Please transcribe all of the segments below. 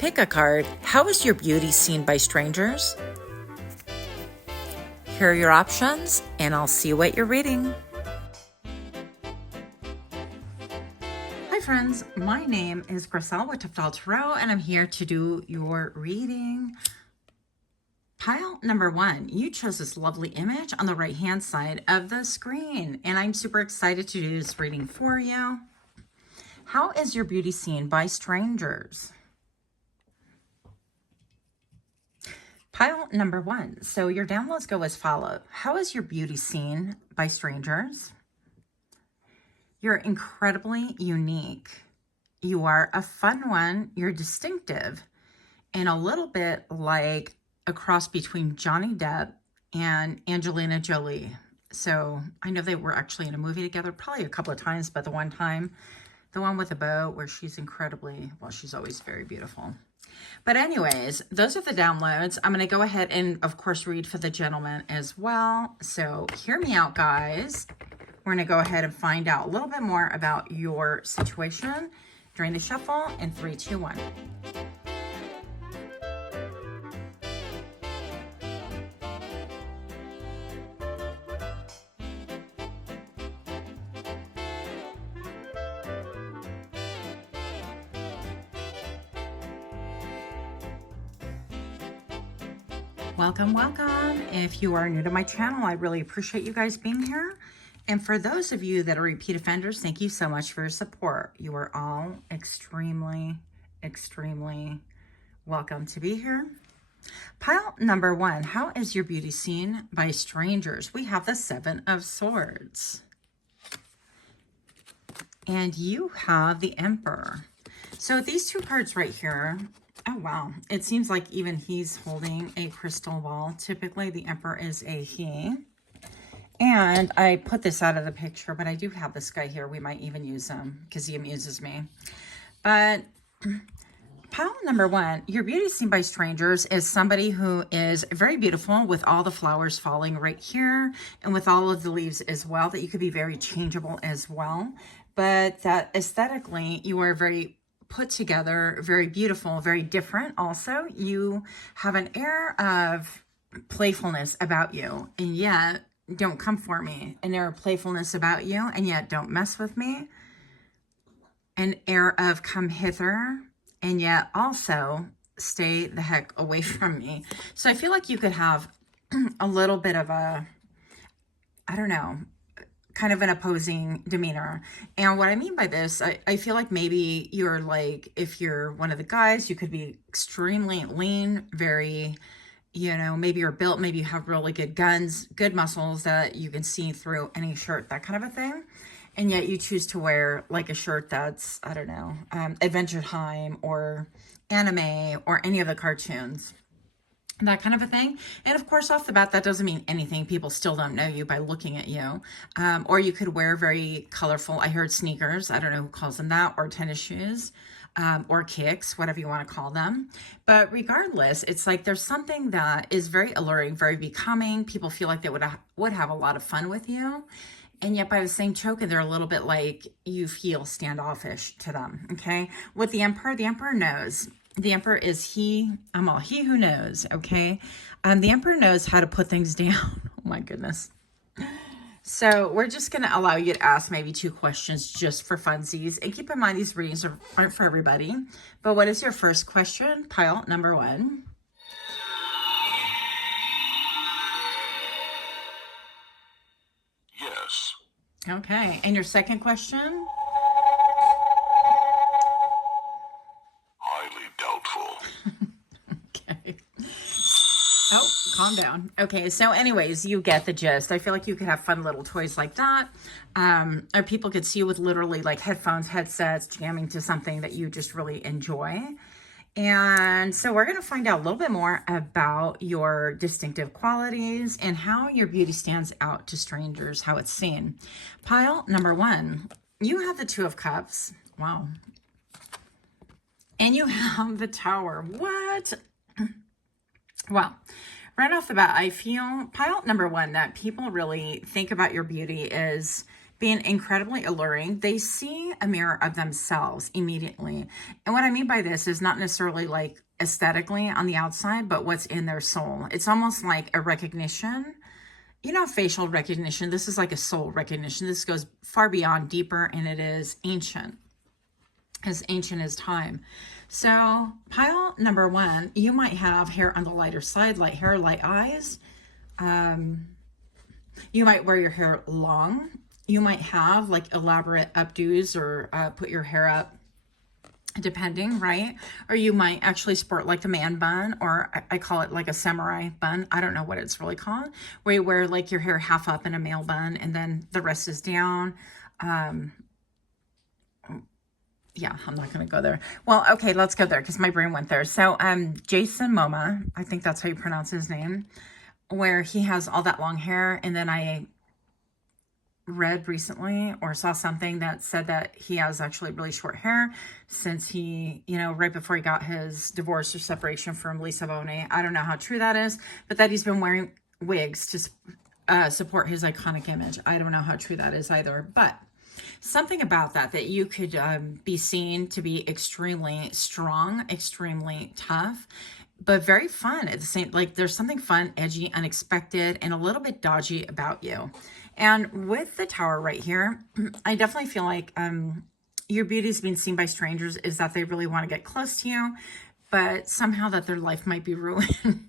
Pick a card. How is your beauty seen by strangers? Here are your options, and I'll see what you're reading. Hi friends, my name is Griselle with Toughdolltarot, and I'm here to do your reading. Pile number 1, you chose this lovely image on the right hand side of the screen, and I'm super excited to do this reading for you. How is your beauty seen by strangers? Pile number 1. So your downloads go as follows. How is your beauty seen by strangers? You're incredibly unique. You are a fun one. You're distinctive. And a little bit like a cross between Johnny Depp and Angelina Jolie. So I know they were actually in a movie together probably a couple of times, but the one time, the one with a bow where she's incredibly, well, she's always very beautiful. But anyways, those are the downloads. I'm going to go ahead and, of course, read for the gentleman as well. So hear me out, guys. We're going to go ahead and find out a little bit more about your situation during the shuffle in 3, 2, 1. Welcome, welcome. If you are new to my channel, I really appreciate you guys being here. And for those of you that are repeat offenders, thank you so much for your support. You are all extremely, extremely welcome to be here. Pile number 1, how is your beauty seen by strangers? We have the 7 of Swords. And you have the Emperor. So these two cards right here, oh, wow. It seems like even he's holding a crystal ball. Typically, the Emperor is a he. And I put this out of the picture, but I do have this guy here. We might even use him because he amuses me. But pile number 1, your beauty seen by strangers is somebody who is very beautiful with all the flowers falling right here and with all of the leaves as well, that you could be very changeable as well. But that aesthetically, you are very put together, very beautiful, very different. Also, you have an air of playfulness about you, and yet don't come for me. An air of playfulness about you, and yet don't mess with me. An air of come hither, and yet also stay the heck away from me. So I feel like you could have a little bit of a, I don't know, kind of an opposing demeanor. And what I mean by this, I feel like maybe you're like, if you're one of the guys, you could be extremely lean, very, you know, maybe you're built, maybe you have really good guns, good muscles that you can see through any shirt, that kind of a thing. And yet you choose to wear like a shirt that's, I don't know, Adventure Time or anime or any of the cartoons. That kind of a thing. And of course, off the bat, that doesn't mean anything. People still don't know you by looking at you. Or you could wear very colorful, I heard sneakers, I don't know who calls them that, or tennis shoes, or kicks, whatever you want to call them. But regardless, it's like there's something that is very alluring, very becoming. People feel like they would have a lot of fun with you. And yet by the same token, they're a little bit like you feel standoffish to them, okay? With the Emperor knows. The Emperor is he who knows, okay? The Emperor knows how to put things down. Oh my goodness. So we're just going to allow you to ask maybe 2 questions just for funsies. And keep in mind, these readings aren't for everybody. But what is your first question? Pile number 1. Yes. Okay. And your second question? Okay. Oh, calm down. Okay, so anyways, you get the gist. I feel like you could have fun little toys like that. Or people could see you with literally like headphones, headsets, jamming to something that you just really enjoy. And so we're going to find out a little bit more about your distinctive qualities and how your beauty stands out to strangers, how it's seen. Pile number 1, you have the 2 of Cups. Wow. And you have the Tower. What? Well, right off the bat, I feel pile number 1 that people really think about your beauty is being incredibly alluring. They see a mirror of themselves immediately. And what I mean by this is not necessarily like aesthetically on the outside, but what's in their soul. It's almost like a recognition. You know, facial recognition. This is like a soul recognition. This goes far beyond, deeper, and it is ancient as time. So pile number one, you might have hair on the lighter side, light hair, light eyes. You might wear your hair long. You might have like elaborate updos or put your hair up, depending, right? Or you might actually sport like the man bun, or I call it like a samurai bun. I don't know what it's really called, where you wear like your hair half up in a male bun and then the rest is down. Yeah, I'm not going to go there. Well, okay, let's go there because my brain went there. So Jason Momoa, I think that's how you pronounce his name, where he has all that long hair. And then I read recently or saw something that said that he has actually really short hair since he, you know, right before he got his divorce or separation from Lisa Bonet. I don't know how true that is, but that he's been wearing wigs to support his iconic image. I don't know how true that is either, but something about that you could be seen to be extremely strong, extremely tough, but very fun at the same, like there's something fun, edgy, unexpected, and a little bit dodgy about you. And with the Tower right here, I definitely feel like your beauty is being seen by strangers is that they really want to get close to you, but somehow that their life might be ruined.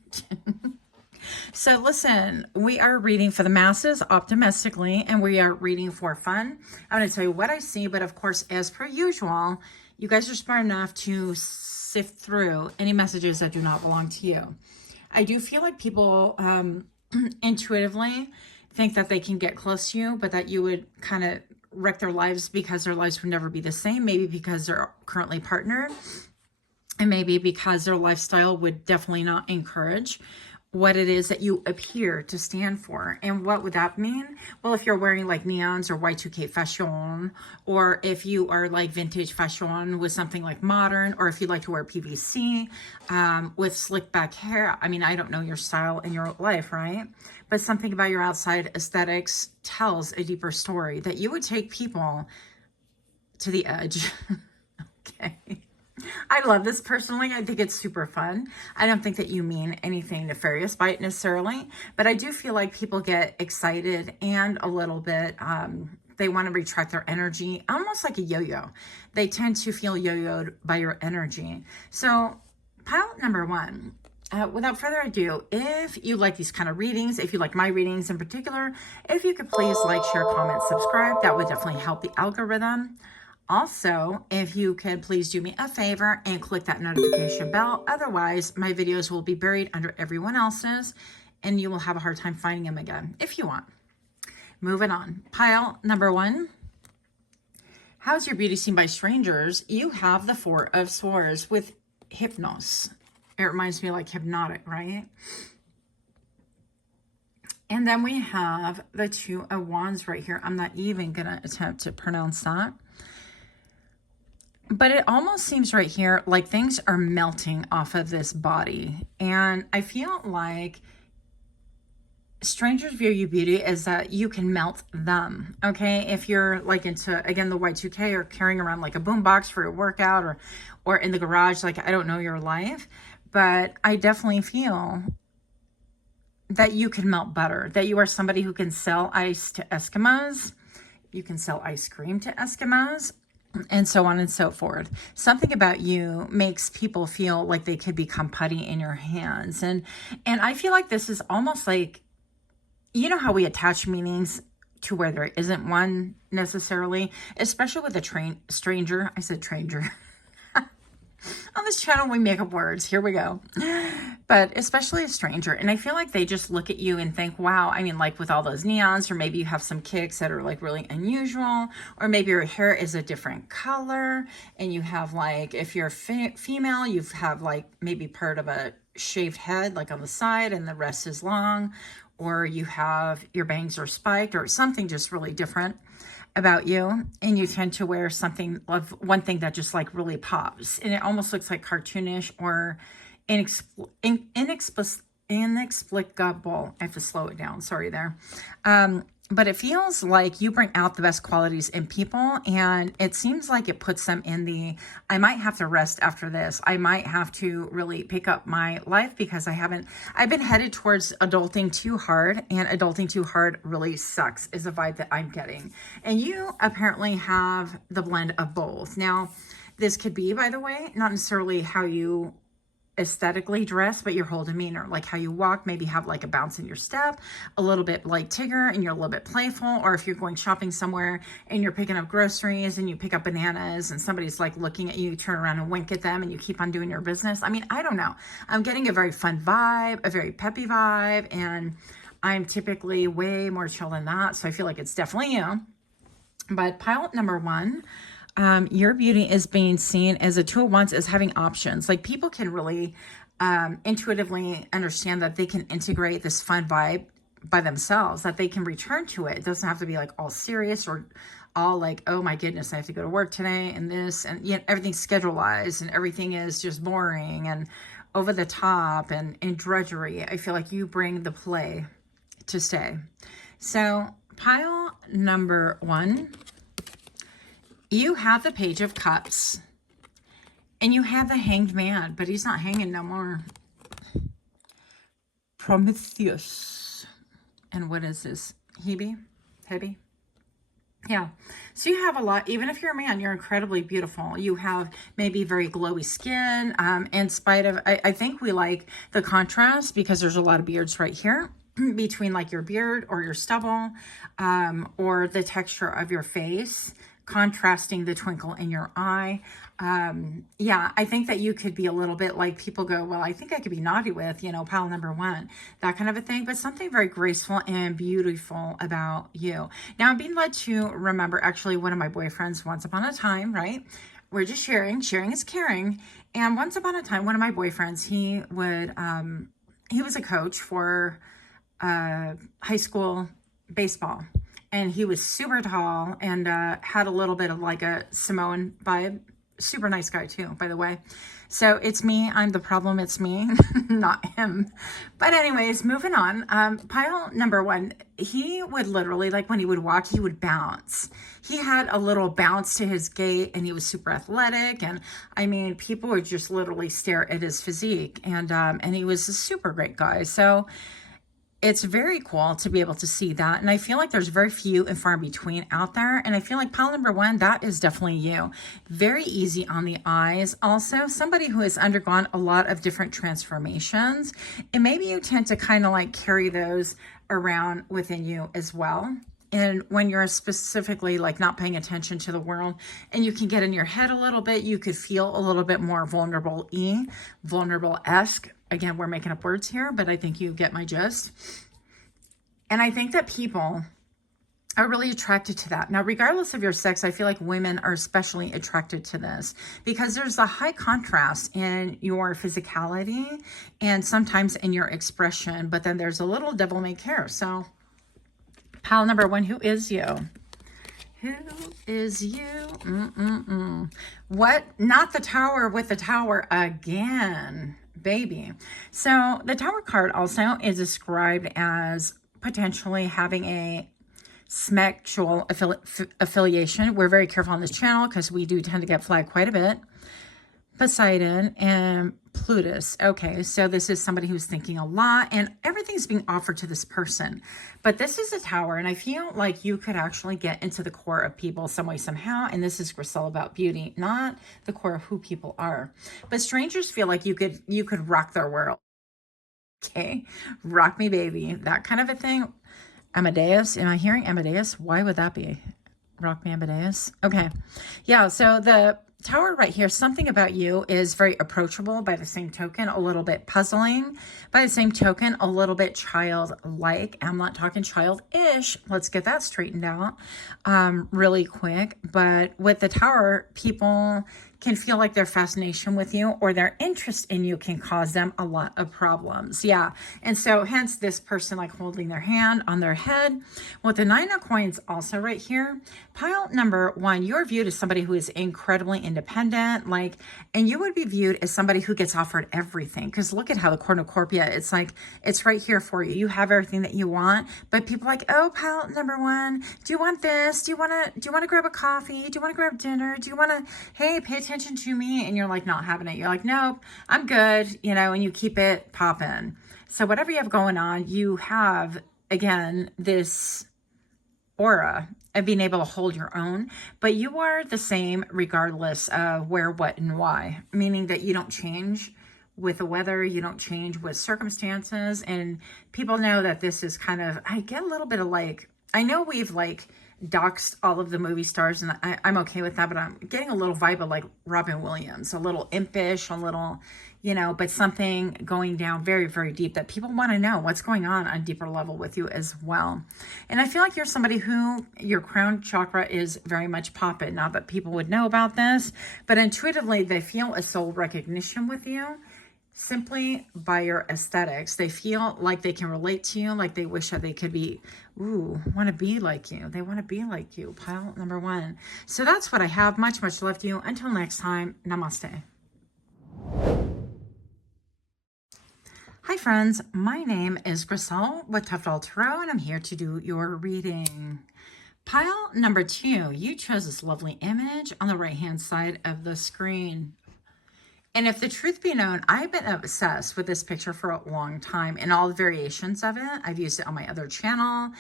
So listen, we are reading for the masses optimistically, and we are reading for fun. I'm going to tell you what I see, but of course, as per usual, you guys are smart enough to sift through any messages that do not belong to you. I do feel like people intuitively think that they can get close to you, but that you would kind of wreck their lives because their lives would never be the same. Maybe because they're currently partnered, and maybe because their lifestyle would definitely not encourage what it is that you appear to stand for. And what would that mean? Well, if you're wearing like neons or Y2K fashion, or if you are like vintage fashion with something like modern, or if you like to wear PVC with slick back hair. I mean, I don't know your style in your life, right? But something about your outside aesthetics tells a deeper story that you would take people to the edge. Okay. I love this personally. I think it's super fun. I don't think that you mean anything nefarious by it necessarily, but I do feel like people get excited and a little bit, they want to retract their energy, almost like a yo-yo. They tend to feel yo-yoed by your energy. So pile number one, without further ado, if you like these kind of readings, if you like my readings in particular, if you could please like, share, comment, subscribe, that would definitely help the algorithm. Also, if you could please do me a favor and click that notification bell. Otherwise, my videos will be buried under everyone else's and you will have a hard time finding them again if you want. Moving on. Pile number one. How's your beauty seen by strangers? You have the Four of Swords with Hypnos. It reminds me like hypnotic, right? And then we have the Two of Wands right here. I'm not even going to attempt to pronounce that. But it almost seems right here like things are melting off of this body. And I feel like strangers view you beauty as that you can melt them, okay? If you're like into, again, the Y2K or carrying around like a boombox for your workout or in the garage, like I don't know your life, but I definitely feel that you can melt butter, that you are somebody who can sell ice to Eskimos. You can sell ice cream to Eskimos. And so on and so forth. Something about you makes people feel like they could become putty in your hands. And I feel like this is almost like, you know how we attach meanings to where there isn't one necessarily, especially with a stranger. I said stranger. On this channel, we make up words. Here we go. But especially a stranger. And I feel like they just look at you and think, wow, I mean, like with all those neons, or maybe you have some kicks that are like really unusual, or maybe your hair is a different color. And you have like, if you're female, you have like maybe part of a shaved head, like on the side, and the rest is long. Or you have your bangs are spiked, or something just really different about you, and you tend to wear something of one thing that just like really pops, and it almost looks like cartoonish or inexplicable. I have to slow it down, sorry there. but it feels like you bring out the best qualities in people, and it seems like it puts them in the, I might have to rest after this. I might have to really pick up my life because I've been headed towards adulting too hard, and adulting too hard really sucks is a vibe that I'm getting. And you apparently have the blend of both. Now, this could be, by the way, not necessarily how you aesthetically dress, but your whole demeanor, like how you walk, maybe have like a bounce in your step, a little bit like Tigger, and you're a little bit playful. Or if you're going shopping somewhere and you're picking up groceries and you pick up bananas and somebody's like looking at you, turn around and wink at them and you keep on doing your business. I mean, I don't know. I'm getting a very fun vibe, a very peppy vibe, and I'm typically way more chill than that. So I feel like it's definitely you. But pile number one, your beauty is being seen as a Two of Wands, as having options. Like people can really intuitively understand that they can integrate this fun vibe by themselves, that they can return to it. It doesn't have to be like all serious or all like, oh my goodness, I have to go to work today and this, and yet everything's schedulized and everything is just boring and over the top and drudgery. I feel like you bring the play to stay. So pile number one, you have the Page of Cups, and you have the Hanged Man, but he's not hanging no more. Prometheus. And what is this? Hebe? Yeah. So you have a lot. Even if you're a man, you're incredibly beautiful. You have maybe very glowy skin. In spite of, I think we like the contrast because there's a lot of beards right here between like your beard or your stubble, or the texture of your face, contrasting the twinkle in your eye. Yeah, I think that you could be a little bit like, people go, well, I think I could be naughty with, you know, pile number one, that kind of a thing, but something very graceful and beautiful about you. Now I'm being led to remember actually one of my boyfriends once upon a time, right? We're just sharing is caring. And once upon a time, one of my boyfriends, he was a coach for high school baseball. And he was super tall and had a little bit of like a Samoan vibe. Super nice guy too, by the way. So it's me. I'm the problem. It's me, not him. But anyways, moving on. Pile number one, he would literally, like when he would walk, he would bounce. He had a little bounce to his gait, and he was super athletic. And I mean, people would just literally stare at his physique. And he was a super great guy. So it's very cool to be able to see that. And I feel like there's very few and far in between out there. And I feel like pile number one, that is definitely you. Very easy on the eyes. Also, somebody who has undergone a lot of different transformations. And maybe you tend to kind of like carry those around within you as well. And when you're specifically like not paying attention to the world and you can get in your head a little bit, you could feel a little bit more vulnerable-esque. Again, we're making up words here, but I think you get my gist. And I think that people are really attracted to that. Now, regardless of your sex, I feel like women are especially attracted to this because there's a high contrast in your physicality and sometimes in your expression, but then there's a little devil-may-care. So pile number one, who is you? Who is you? What? Not the Tower with the Tower again, baby. So the Tower card also is described as potentially having a sexual affiliation. We're very careful on this channel because we do tend to get flagged quite a bit. Poseidon and Plutus. Okay, so this is somebody who's thinking a lot and everything's being offered to this person. But this is a Tower, and I feel like you could actually get into the core of people some way, somehow. And this is Grisel about beauty, not the core of who people are. But strangers feel like you could rock their world. Okay, rock me, baby. That kind of a thing. Amadeus. Am I hearing Amadeus? Why would that be? Rock me, Amadeus. Okay. Yeah, so the Tower right here, something about you is very approachable, by the same token, a little bit puzzling, by the same token, a little bit childlike. I'm not talking childish. Let's get that straightened out really quick. But with the Tower, people can feel like their fascination with you or their interest in you can cause them a lot of problems. Yeah. And so hence this person like holding their hand on their head. With the 9 of coins also right here, pile number 1, you're viewed as somebody who is incredibly independent, like, and you would be viewed as somebody who gets offered everything. Because look at how the cornucopia, it's like, it's right here for you. You have everything that you want, but people are like, oh, pile number 1, do you want this? Do you want to grab a coffee? Do you want to grab dinner? Do you want to, hey, pay attention to me? And you're like not having it. You're like, nope, I'm good, you know, and you keep it popping. So whatever you have going on, you have, again, this aura of being able to hold your own, but you are the same regardless of where, what, and why, meaning that you don't change with the weather, you don't change with circumstances, and people know that this is kind of, I get a little bit of like, I know we've like doxed all of the movie stars, and I'm okay with that, but I'm getting a little vibe of like Robin Williams, a little impish, a little, you know, but something going down very, very deep that people want to know what's going on a deeper level with you as well. And I feel like you're somebody who your crown chakra is very much popping. Not that people would know about this, but intuitively they feel a soul recognition with you simply by your aesthetics. They feel like they can relate to you, like they wish that they could be, ooh, want to be like you. They want to be like you. Pile number 1. So that's what I have. Much, much love to you. Until next time, namaste. Hi friends, my name is Grisel with Toughdolltarot, and I'm here to do your reading. Pile number 2, you chose this lovely image on the right hand side of the screen. And if the truth be known, I've been obsessed with this picture for a long time and all the variations of it. I've used it on my other channel.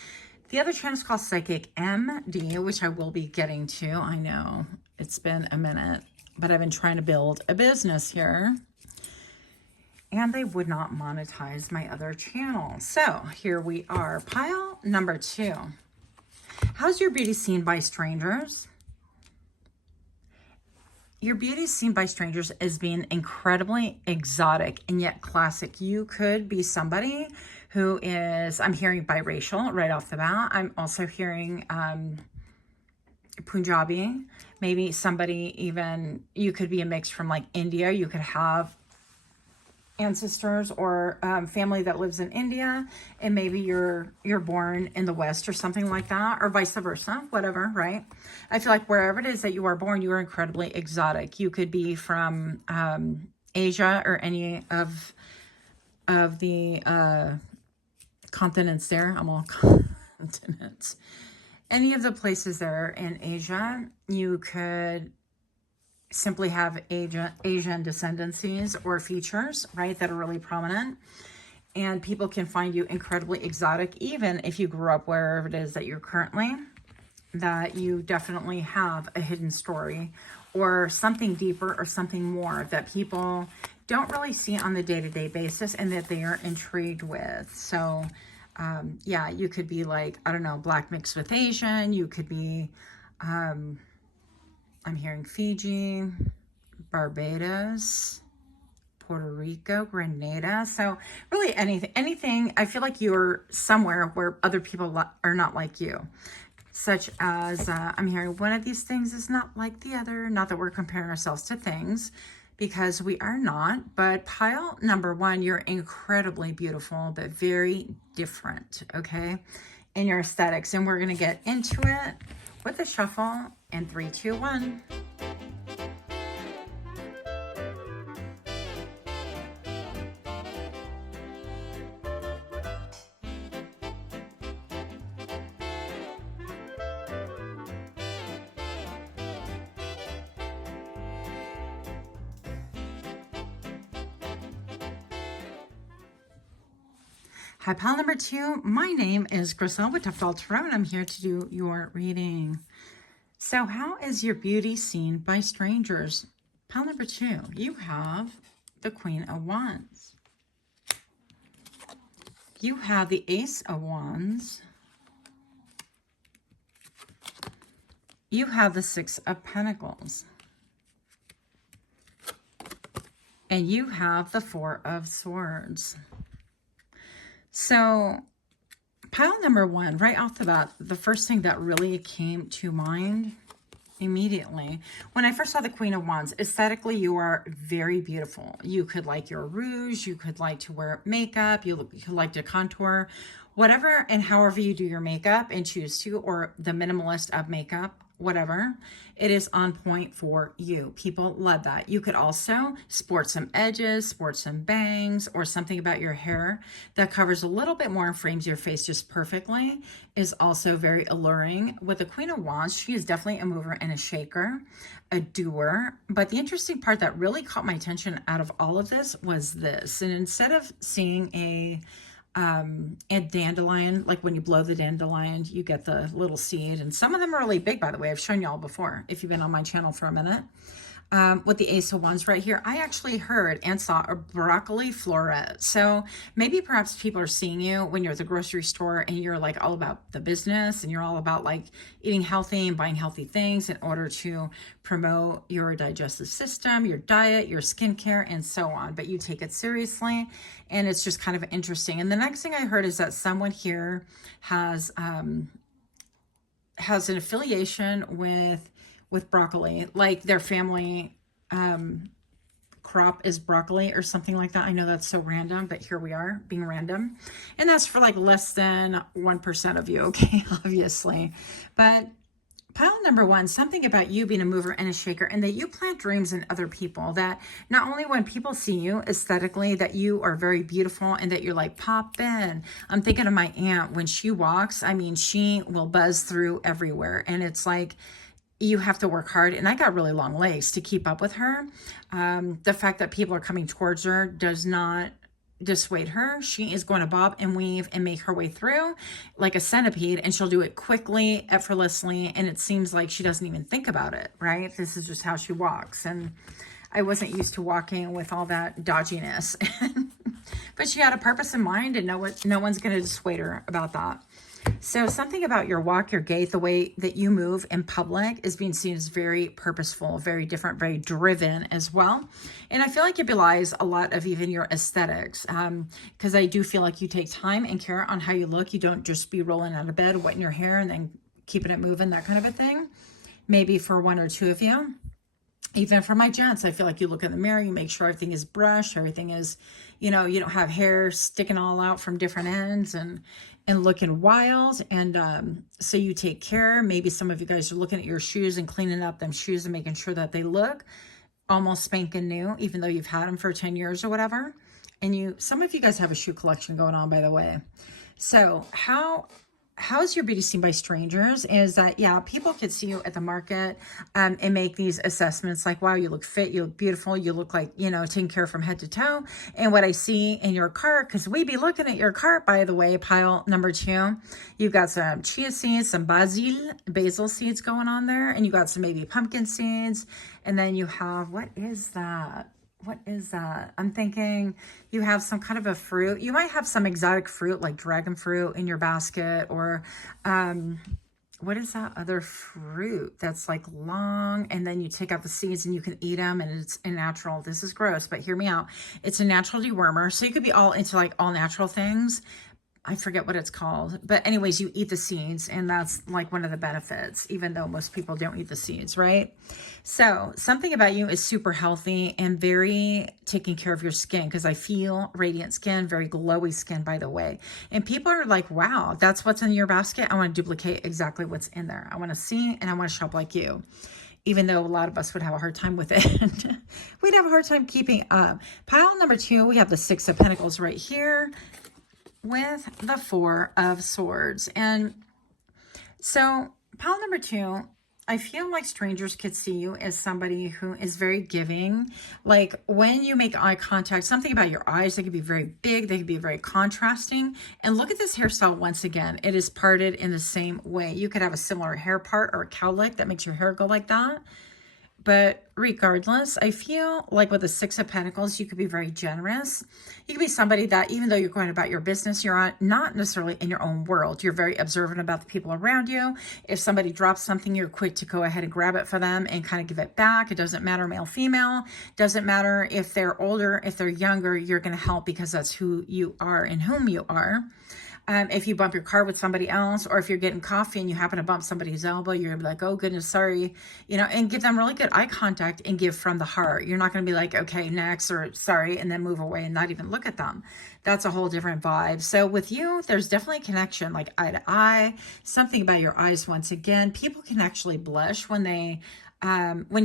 The other channel is called PsychicMD, which I will be getting to. I know it's been a minute, but I've been trying to build a business here. And they would not monetize my other channel. So here we are. Pile number 2. How's your beauty seen by strangers? Your beauty is seen by strangers as being incredibly exotic and yet classic. You could be somebody who is, I'm hearing biracial right off the bat. I'm also hearing Punjabi. Maybe somebody even, you could be a mix from like India. You could have ancestors or family that lives in India, and maybe you're born in the West or something like that, or vice versa, whatever, right? I feel like wherever it is that you are born, you are incredibly exotic. You could be from Asia or any of the continents there. I'm all continents. Any of the places there in Asia. You could simply have Asian descendancies or features, right, that are really prominent. And people can find you incredibly exotic, even if you grew up wherever it is that you're currently, that you definitely have a hidden story or something deeper or something more that people don't really see on the day-to-day basis and that they are intrigued with. So, yeah, you could be like, I don't know, black mixed with Asian. You could be, I'm hearing Fiji, Barbados, Puerto Rico, Grenada. So really anything, I feel like you're somewhere where other people are not like you. Such as, I'm hearing one of these things is not like the other. Not that we're comparing ourselves to things, because we are not. But pile number 1, you're incredibly beautiful, but very different, okay, in your aesthetics. And we're going to get into it with a shuffle in 3, 2, 1. Hi, pile number 2. My name is Grisel with Toughdolltarot, and I'm here to do your reading. So how is your beauty seen by strangers? Pile number 2, you have the Queen of Wands. You have the Ace of Wands. You have the Six of Pentacles. And you have the Four of Swords. So pile number 1, right off the bat, the first thing that really came to mind immediately. When I first saw the Queen of Wands, aesthetically, you are very beautiful. You could like your rouge, you could like to wear makeup, you could like to contour, whatever and however you do your makeup and choose to, or the minimalist of makeup, whatever, it is on point for you. People love that. You could also sport some edges, sport some bangs, or something about your hair that covers a little bit more and frames your face just perfectly is also very alluring. With the Queen of Wands, she is definitely a mover and a shaker, a doer. But the interesting part that really caught my attention out of all of this was this. And instead of seeing a dandelion, like when you blow the dandelion, you get the little seed, and some of them are really big, by the way. I've shown y'all before if you've been on my channel for a minute. With the Ace of Wands right here, I actually heard and saw a broccoli floret. So maybe perhaps people are seeing you when you're at the grocery store and you're like all about the business and you're all about like eating healthy and buying healthy things in order to promote your digestive system, your diet, your skincare, and so on. But you take it seriously, and it's just kind of interesting. And the next thing I heard is that someone here has an affiliation with broccoli, like their family crop is broccoli or something like that. I know that's so random, but here we are being random. And that's for like less than 1% of you, okay, obviously. But pile number one, something about you being a mover and a shaker, and that you plant dreams in other people, that not only when people see you aesthetically, that you are very beautiful and that you're like, pop in. I'm thinking of my aunt when she walks, I mean, she will buzz through everywhere. And it's like, you have to work hard. And I got really long legs to keep up with her. The fact that people are coming towards her does not dissuade her. She is going to bob and weave and make her way through like a centipede, and she'll do it quickly, effortlessly, and it seems like she doesn't even think about it, right? This is just how she walks. And I wasn't used to walking with all that dodginess. But she had a purpose in mind, and no one's going to dissuade her about that. So something about your walk, your gait, the way that you move in public is being seen as very purposeful, very different, very driven as well. And I feel like it belies a lot of even your aesthetics, because I do feel like you take time and care on how you look. You don't just be rolling out of bed, wetting your hair, and then keeping it moving, that kind of a thing. Maybe for one or two of you. Even for my gents, I feel like you look in the mirror, you make sure everything is brushed, everything is, you know, you don't have hair sticking all out from different ends and looking wild. And so you take care. Maybe some of you guys are looking at your shoes and cleaning up them shoes and making sure that they look almost spanking new, even though you've had them for 10 years or whatever. And some of you guys have a shoe collection going on, by the way. So how's your beauty seen by strangers is that, yeah, people could see you at the market and make these assessments like, wow, you look fit, you look beautiful, you look like, you know, taken care of from head to toe. And what I see in your cart, because we be looking at your cart, by the way, pile number two, you've got some chia seeds, some basil seeds going on there, and you got some maybe pumpkin seeds, and then you have, what is that? What is that? I'm thinking you have some kind of a fruit. You might have some exotic fruit like dragon fruit in your basket, or what is that other fruit that's like long, and then you take out the seeds and you can eat them, and it's a natural, this is gross, but hear me out. It's a natural dewormer. So you could be all into like all natural things. I forget what it's called, but anyways, you eat the seeds, and that's like one of the benefits, even though most people don't eat the seeds, right? So something about you is super healthy and very taking care of your skin, because I feel radiant skin, very glowy skin, by the way. And people are like, wow, that's what's in your basket. I want to duplicate exactly what's in there. I want to see, and I want to shop like you. Even though a lot of us would have a hard time with it. We'd have a hard time keeping up. Pile number two, we have the Six of Pentacles right here, with the Four of Swords. And so pile number two, I feel like strangers could see you as somebody who is very giving. Like when you make eye contact, something about your eyes, they could be very big, they could be very contrasting. And look at this hairstyle once again. It is parted in the same way. You could have a similar hair part or a cowlick that makes your hair go like that. But regardless, I feel like with the Six of Pentacles, you could be very generous. You could be somebody that, even though you're going about your business, you're not necessarily in your own world. You're very observant about the people around you. If somebody drops something, you're quick to go ahead and grab it for them and kind of give it back. It doesn't matter male, female. Doesn't matter if they're older, if they're younger, you're going to help because that's who you are and whom you are. If you bump your car with somebody else, or if you're getting coffee and you happen to bump somebody's elbow, you're gonna be like, oh goodness, sorry, you know, and give them really good eye contact and give from the heart. You're not gonna be like, okay, next, or sorry, and then move away and not even look at them. That's a whole different vibe. So with you, there's definitely a connection, like eye to eye, something about your eyes. Once again, people can actually blush when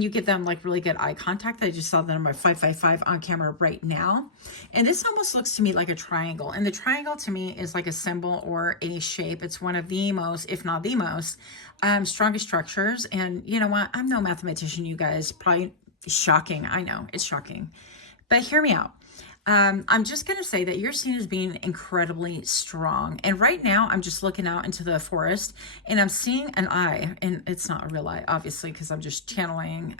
you give them like really good eye contact. I just saw that on my 555 on camera right now. And this almost looks to me like a triangle. And the triangle to me is like a symbol or a shape. It's one of the most, if not the most, strongest structures. And you know what? I'm no mathematician, you guys. Probably shocking. I know, it's shocking. But hear me out. I'm just going to say that you're seen as being incredibly strong. And right now I'm just looking out into the forest and I'm seeing an eye, and it's not a real eye, obviously, because I'm just channeling.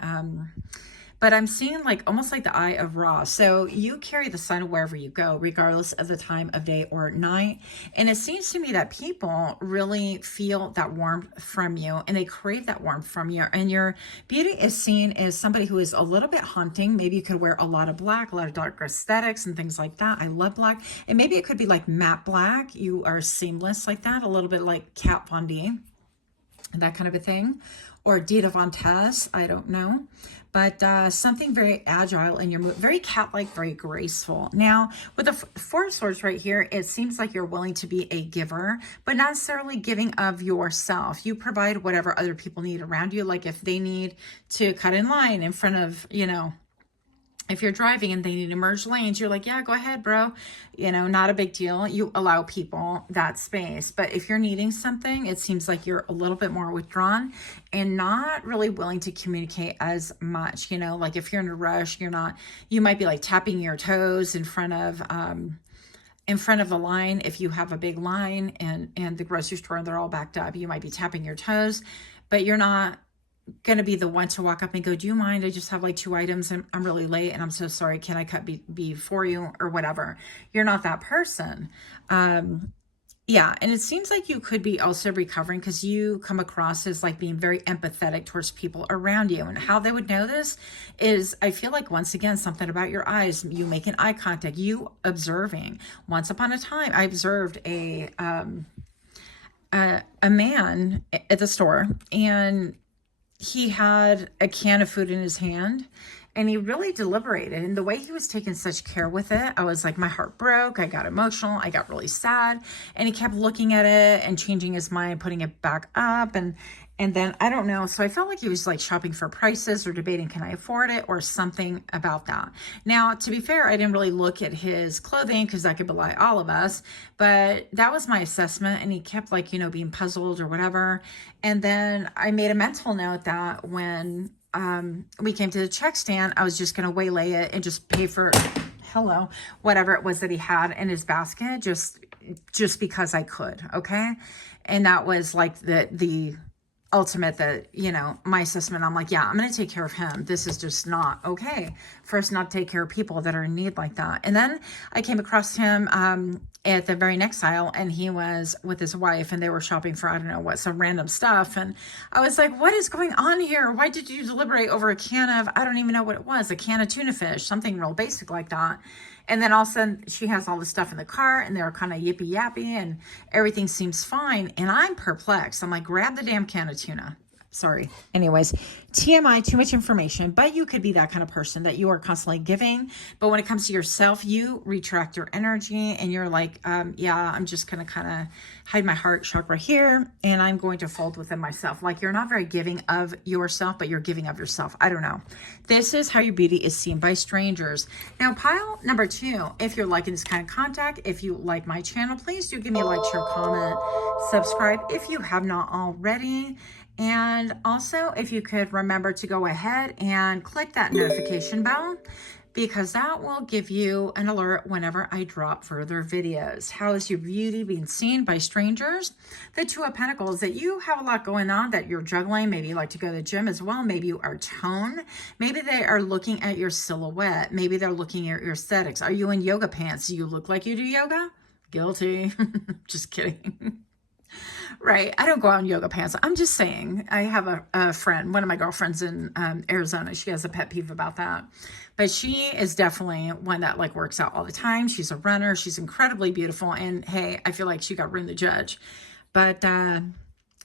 But I'm seeing like almost like the eye of Ra. So you carry the sun wherever you go, regardless of the time of day or night. And it seems to me that people really feel that warmth from you and they crave that warmth from you. And your beauty is seen as somebody who is a little bit haunting. Maybe you could wear a lot of black, a lot of dark aesthetics and things like that. I love black. And maybe it could be like matte black. You are seamless like that, a little bit like Kat Von D, that kind of a thing. Or Dita Von Tess, I don't know. But something very agile in your move, very cat-like, very graceful. Now, with the Four of Swords right here, it seems like you're willing to be a giver, but not necessarily giving of yourself. You provide whatever other people need around you. Like if they need to cut in line in front of, you know, if you're driving and they need to merge lanes, you're like, yeah, go ahead, bro. You know, not a big deal. You allow people that space. But if you're needing something, it seems like you're a little bit more withdrawn and not really willing to communicate as much. You know, like if you're in a rush, you might be like tapping your toes in front of the line. If you have a big line and the grocery store and they're all backed up, you might be tapping your toes, but you're not going to be the one to walk up and go, do you mind? I just have like 2 items and I'm really late and I'm so sorry. Can I cut before you or whatever? You're not that person. Yeah. And it seems like you could be also recovering because you come across as like being very empathetic towards people around you. And how they would know this is, I feel like once again, something about your eyes, you making eye contact, you observing. Once upon a time, I observed a man at the store, and he had a can of food in his hand and he really deliberated. And the way he was taking such care with it, I was like, my heart broke. I got emotional. I got really sad. And he kept looking at it and changing his mind, putting it back up. And then I don't know. So I felt like he was like shopping for prices or debating, can I afford it, or something about that. Now, to be fair, I didn't really look at his clothing because that could belie all of us, but that was my assessment. And he kept like, you know, being puzzled or whatever. And then I made a mental note that when we came to the check stand, I was just going to waylay it and just pay for whatever it was that he had in his basket, just because I could. Okay. And that was like the ultimate, that, you know, my assessment. I'm like, yeah, I'm going to take care of him. This is just not okay for us not to take care of people that are in need like that. And then I came across him at the very next aisle, and he was with his wife and they were shopping for, I don't know what, some random stuff. And I was like, what is going on here? Why did you deliberate over a can of, I don't even know what it was, a can of tuna fish, something real basic like that. And then all of a sudden she has all this stuff in the car and they're kind of yippy yappy and everything seems fine. And I'm perplexed. I'm like, grab the damn can of tuna. Sorry. Anyways, TMI, too much information, but you could be that kind of person that you are constantly giving. But when it comes to yourself, you retract your energy and you're like, yeah, I'm just going to kind of hide my heart chakra here and I'm going to fold within myself. Like you're not very giving of yourself, but you're giving of yourself. I don't know. This is how your beauty is seen by strangers. Now, pile number 2, if you're liking this kind of content, if you like my channel, please do give me a like, share, comment, subscribe if you have not already. And also, if you could remember to go ahead and click that notification bell, because that will give you an alert whenever I drop further videos. How is your beauty being seen by strangers? The 2 of Pentacles, that you have a lot going on that you're juggling. Maybe you like to go to the gym as well. Maybe you are toned. Maybe they are looking at your silhouette. Maybe they're looking at your aesthetics. Are you in yoga pants? Do you look like you do yoga? Guilty. Just kidding. Right. I don't go out in yoga pants. I'm just saying, I have a friend, one of my girlfriends in Arizona. She has a pet peeve about that. But she is definitely one that like works out all the time. She's a runner. She's incredibly beautiful. And hey, I feel like she got room to judge. But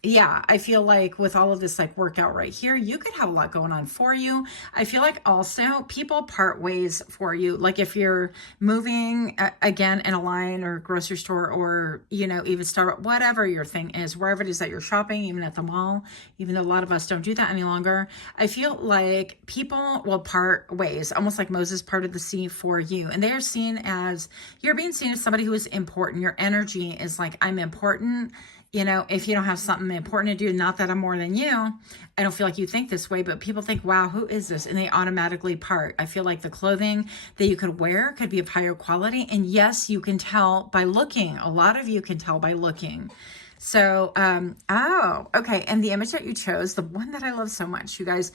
yeah, I feel like with all of this like workout right here, you could have a lot going on for you. I feel like also people part ways for you. Like if you're moving again in a line or grocery store or, you know, even Starbucks, whatever your thing is, wherever it is that you're shopping, even at the mall, even though a lot of us don't do that any longer. I feel like people will part ways, almost like Moses parted the sea for you. And they are seen as, you're being seen as somebody who is important. Your energy is like, I'm important. You know, if you don't have something important to do, not that I'm more than you, I don't feel like you think this way, but people think, wow, who is this? And they automatically part. I feel like the clothing that you could wear could be of higher quality. And yes, you can tell by looking. A lot of you can tell by looking. So, oh, okay. And the image that you chose, the one that I love so much, you guys,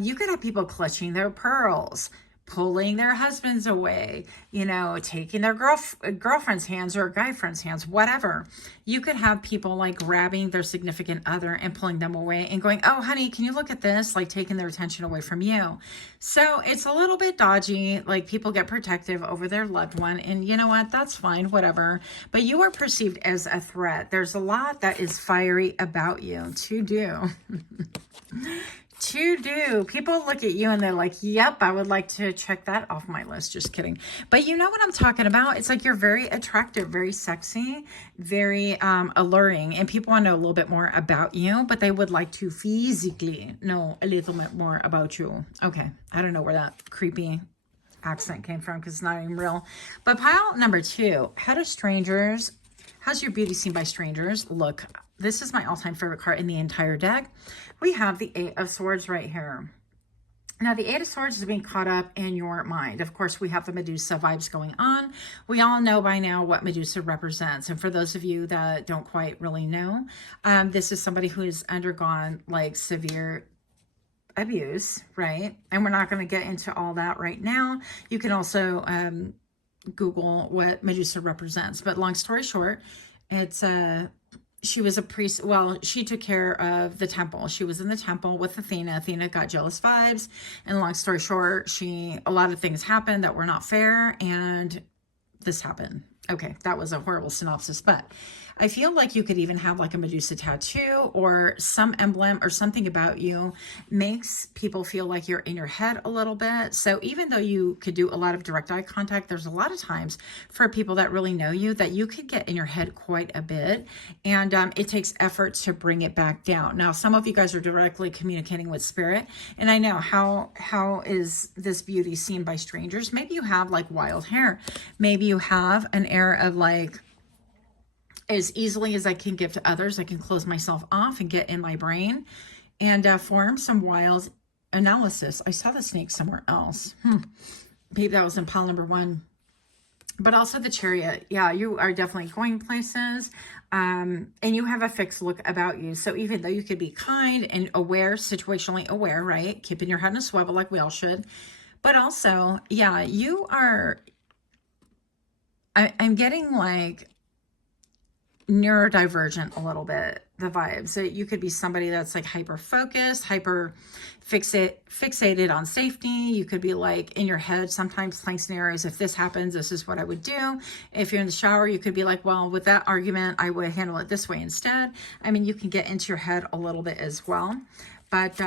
you could have people clutching their pearls, pulling their husbands away, you know, taking their girlfriend's hands or guy friend's hands, whatever. You could have people like grabbing their significant other and pulling them away and going, oh, honey, can you look at this? Like taking their attention away from you. So it's a little bit dodgy. Like people get protective over their loved one. And you know what? That's fine, whatever. But you are perceived as a threat. There's a lot that is fiery about you to do. To do. People look at you and they're like, yep, I would like to check that off my list. Just kidding. But you know what I'm talking about? It's like you're very attractive, very sexy, very alluring. And people want to know a little bit more about you, but they would like to physically know a little bit more about you. Okay. I don't know where that creepy accent came from because it's not even real. But pile number 2, how do strangers, how's your beauty seen by strangers? Look, this is my all-time favorite card in the entire deck. We have the 8 of Swords right here. Now, the 8 of Swords is being caught up in your mind. Of course, we have the Medusa vibes going on. We all know by now what Medusa represents. And for those of you that don't quite really know, this is somebody who has undergone like severe abuse, right? And we're not going to get into all that right now. You can also Google what Medusa represents. But long story short, it's she was a priest. Well, she took care of the temple. She was in the temple with Athena. Athena got jealous vibes. And long story short, a lot of things happened that were not fair. And this happened. Okay, that was a horrible synopsis, but I feel like you could even have like a Medusa tattoo or some emblem or something about you makes people feel like you're in your head a little bit. So even though you could do a lot of direct eye contact, there's a lot of times for people that really know you that you could get in your head quite a bit. And it takes effort to bring it back down. Now, some of you guys are directly communicating with spirit. And I know how is this beauty seen by strangers? Maybe you have like wild hair. Maybe you have an air of like, as easily as I can give to others, I can close myself off and get in my brain and form some wild analysis. I saw the snake somewhere else. Maybe that was in pile number 1. But also the Chariot. Yeah, you are definitely going places. And you have a fixed look about you. So even though you could be kind and aware, situationally aware, right? Keeping your head in a swivel like we all should. But also, yeah, you are... I'm getting like neurodivergent a little bit, the vibes. So you could be somebody that's like hyper focused, hyper fixated on safety. You could be like in your head sometimes playing scenarios. If this happens, this is what I would do. If you're in the shower, you could be like, well, with that argument, I would handle it this way instead. I mean, you can get into your head a little bit as well. But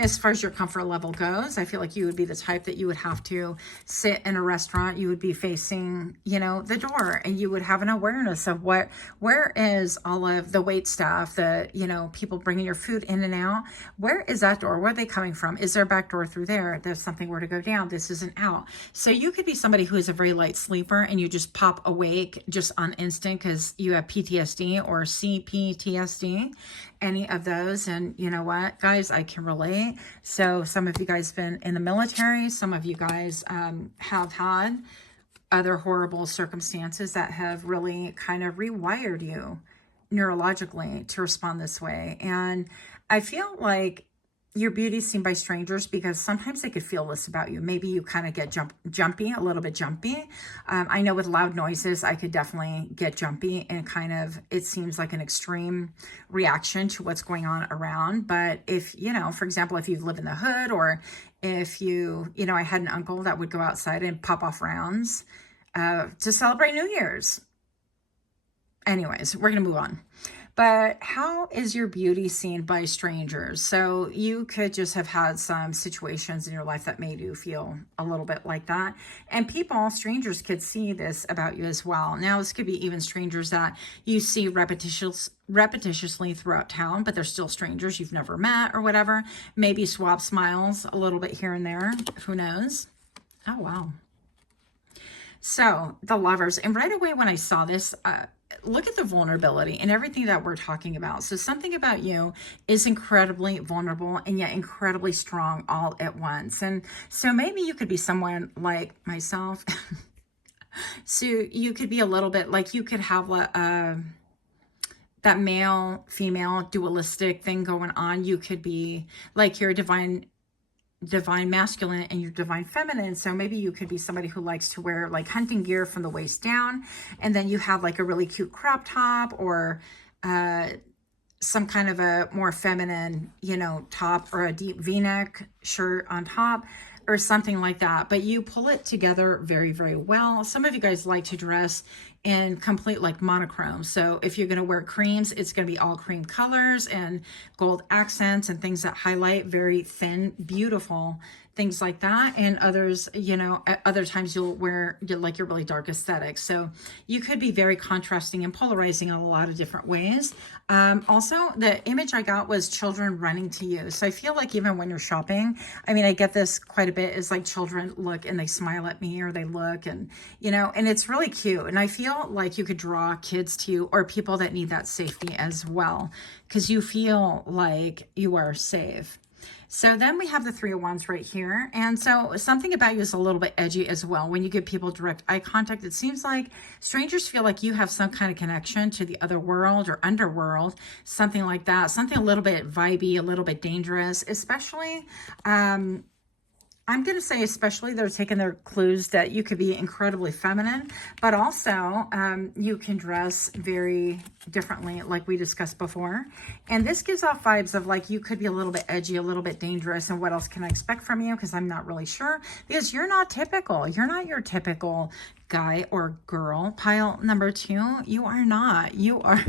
as far as your comfort level goes, I feel like you would be the type that you would have to sit in a restaurant. You would be facing, you know, the door, and you would have an awareness of where is all of the wait staff, the, you know, people bringing your food in and out. Where is that door? Where are they coming from? Is there a back door through there? There's something where to go down. This isn't out. So you could be somebody who is a very light sleeper and you just pop awake just on instant because you have PTSD or CPTSD, any of those. And you know what, guys, I can relate. So some of you guys been in the military. Some of you guys have had other horrible circumstances that have really kind of rewired you neurologically to respond this way. And I feel like your beauty seen by strangers because sometimes they could feel this about you. Maybe you kind of get jumpy, a little bit jumpy. I know with loud noises, I could definitely get jumpy and kind of, it seems like an extreme reaction to what's going on around. But if, you know, for example, if you live in the hood, or if you know, I had an uncle that would go outside and pop off rounds to celebrate New Year's. Anyways, we're going to move on. But how is your beauty seen by strangers? So you could just have had some situations in your life that made you feel a little bit like that. And people, strangers, could see this about you as well. Now, this could be even strangers that you see repetitiously throughout town, but they're still strangers you've never met or whatever. Maybe swap smiles a little bit here and there. Who knows? Oh, wow. So the Lovers. And right away when I saw this, look at the vulnerability and everything that we're talking about. So something about you is incredibly vulnerable and yet incredibly strong all at once. And so maybe you could be someone like myself. So you could be a little bit like, you could have that male female dualistic thing going on. You could be like your divine masculine and your divine feminine. So maybe you could be somebody who likes to wear like hunting gear from the waist down, and then you have like a really cute crop top, or some kind of a more feminine, you know, top, or a deep v-neck shirt on top, or something like that. But you pull it together very, very well. Some of you guys like to dress in complete like monochrome. So if you're going to wear creams, it's going to be all cream colors and gold accents and things that highlight very thin, beautiful things like that. And others, you know, at other times you'll wear like your really dark aesthetic. So you could be very contrasting and polarizing in a lot of different ways. Also, the image I got was children running to you. So I feel like even when you're shopping, I mean, I get this quite a bit, is like children look and they smile at me, or they look and, you know, and it's really cute. And I feel like you could draw kids to you, or people that need that safety as well, because you feel like you are safe. So then we have the Three of Wands right here. And so something about you is a little bit edgy as well. When you give people direct eye contact, it seems like strangers feel like you have some kind of connection to the other world or underworld, something like that. Something a little bit vibey, a little bit dangerous, especially, I'm going to say especially they're taking their clues that you could be incredibly feminine, but also you can dress very differently like we discussed before. And this gives off vibes of like you could be a little bit edgy, a little bit dangerous. And what else can I expect from you? Because I'm not really sure, because you're not typical. You're not your typical guy or girl. Pile number 2, you are not. You are...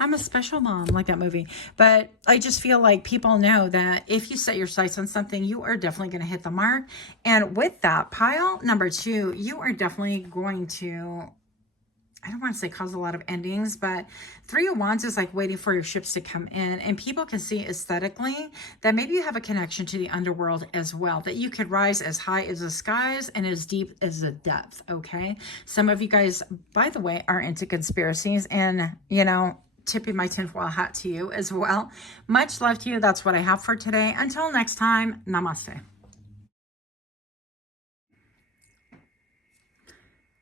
I'm a special mom, like that movie. But I just feel like people know that if you set your sights on something, you are definitely going to hit the mark. And with that, pile number 2, you are definitely going to, I don't want to say cause a lot of endings, but Three of Wands is like waiting for your ships to come in. And people can see aesthetically that maybe you have a connection to the underworld as well, that you could rise as high as the skies and as deep as the depth, okay? Some of you guys, by the way, are into conspiracies, and, you know, tipping my tinfoil hat to you as well. Much love to you. That's what I have for today. Until next time, namaste.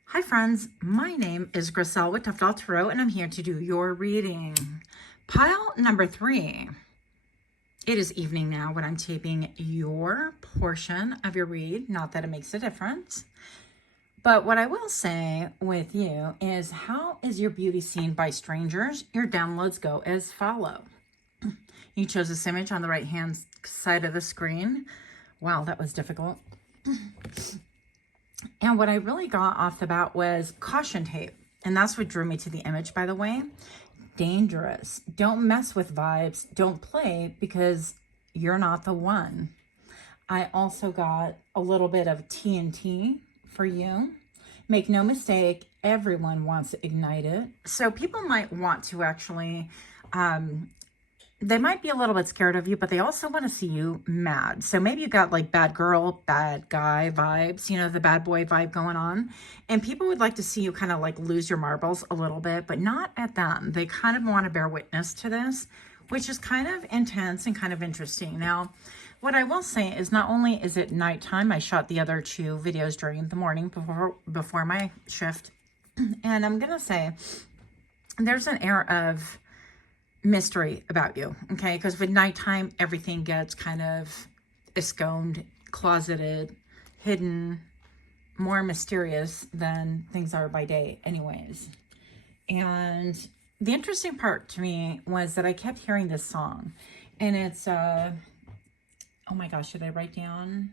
Hi friends, my name is Griselle with Toughdolltarot, and I'm here to do your reading. Pile number 3. It is evening now when I'm taping your portion of your read. Not that it makes a difference. But what I will say with you is, how is your beauty seen by strangers? Your downloads go as follow. You chose this image on the right-hand side of the screen. Wow, that was difficult. And what I really got off the bat was caution tape. And that's what drew me to the image, by the way. Dangerous. Don't mess with vibes. Don't play, because you're not the one. I also got a little bit of TNT for you. Make no mistake, everyone wants to ignite it. So people might want to actually, they might be a little bit scared of you, but they also want to see you mad. So maybe you got like bad girl, bad guy vibes, you know, the bad boy vibe going on. And people would like to see you kind of like lose your marbles a little bit, but not at them. They kind of want to bear witness to this, which is kind of intense and kind of interesting. Now, what I will say is, not only is it nighttime, I shot the other 2 videos during the morning before my shift. And I'm going to say there's an air of mystery about you, okay? Because with nighttime, everything gets kind of esconded, closeted, hidden, more mysterious than things are by day anyways. And the interesting part to me was that I kept hearing this song, and it's, oh my gosh, should I write down?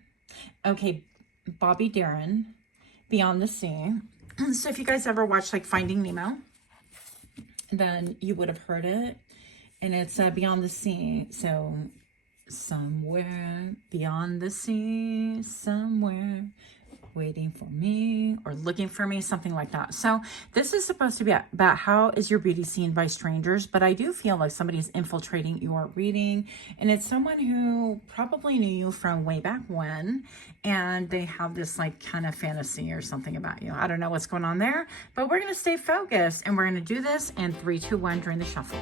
Okay, Bobby Darin, Beyond the Sea. So if you guys ever watched like Finding Nemo, then you would have heard it. And it's Beyond the Sea. So somewhere beyond the sea, somewhere waiting for me or looking for me, something like that. So this is supposed to be about how is your beauty seen by strangers, but I do feel like somebody's infiltrating your reading, and it's someone who probably knew you from way back when, and they have this like kind of fantasy or something about you. I don't know what's going on there, but we're going to stay focused, and we're going to do this in 3, 2, 1 during the shuffle.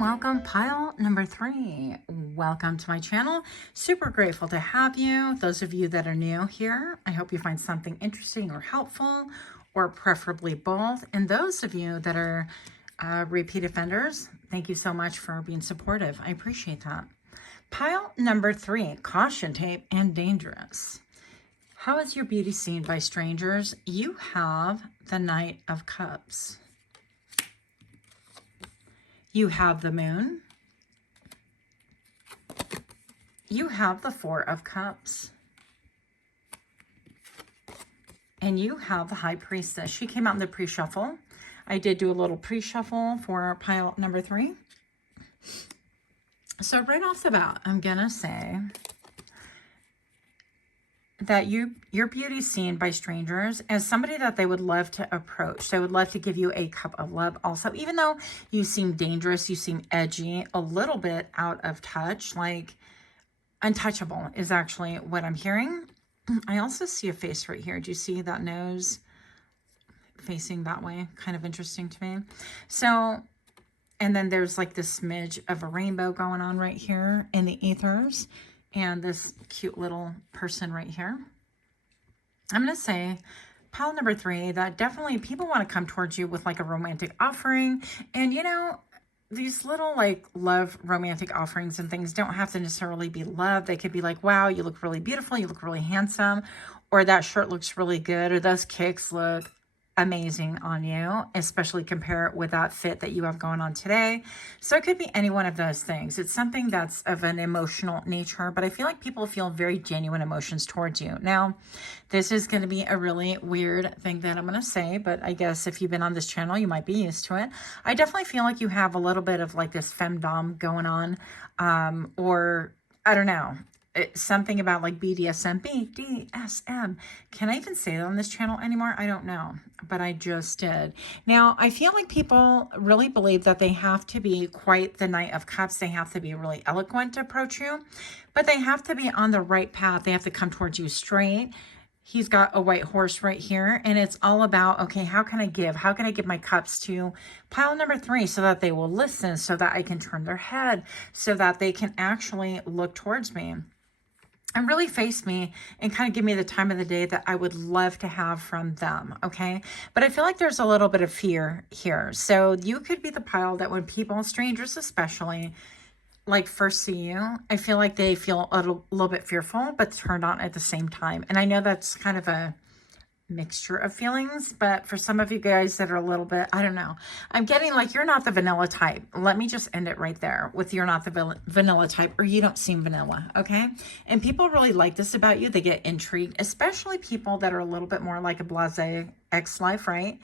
Welcome, pile number 3. Welcome to my channel. Super grateful to have you. Those of you that are new here, I hope you find something interesting or helpful, or preferably both. And those of you that are repeat offenders, thank you so much for being supportive. I appreciate that. Pile number 3, caution tape and dangerous. How is your beauty seen by strangers? You have the Knight of Cups. You have the Moon. You have the Four of Cups. And you have the High Priestess. She came out in the pre-shuffle. I did do a little pre-shuffle for pile number 3. So right off the bat, I'm going to say that your beauty seen by strangers as somebody that they would love to approach. They would love to give you a cup of love also. Even though you seem dangerous, you seem edgy, a little bit out of touch, like untouchable is actually what I'm hearing. I also see a face right here. Do you see that nose facing that way? Kind of interesting to me. So, and then there's like this smidge of a rainbow going on right here in the ethers. And this cute little person right here. I'm going to say pile number 3, that definitely people want to come towards you with like a romantic offering. And you know, these little like love romantic offerings and things don't have to necessarily be love. They could be like, wow, you look really beautiful. You look really handsome. Or that shirt looks really good. Or those kicks look amazing on you, especially compare it with that fit that you have going on today. So it could be any one of those things. It's something that's of an emotional nature, but I feel like people feel very genuine emotions towards you. Now, this is going to be a really weird thing that I'm going to say, but I guess if you've been on this channel, you might be used to it. I definitely feel like you have a little bit of like this femdom going on, or I don't know. It's something about like BDSM. BDSM. Can I even say that on this channel anymore? I don't know, but I just did. Now, I feel like people really believe that they have to be quite the Knight of Cups. They have to be really eloquent to approach you, but they have to be on the right path. They have to come towards you straight. He's got a white horse right here, and it's all about, okay, how can I give? How can I give my cups to pile number 3 so that they will listen, so that I can turn their head, so that they can actually look towards me and really face me and kind of give me the time of the day that I would love to have from them, okay? But I feel like there's a little bit of fear here. So you could be the pile that when people, strangers especially, like first see you, I feel like they feel a little bit fearful, but turned on at the same time. And I know that's kind of a mixture of feelings, but for some of you guys that are a little bit, I don't know, I'm getting like you're not the vanilla type. Let me just end it right there with you're not the vanilla type, or you don't seem vanilla, okay? And people really like this about you. They get intrigued, especially people that are a little bit more like a blasé ex-life, right?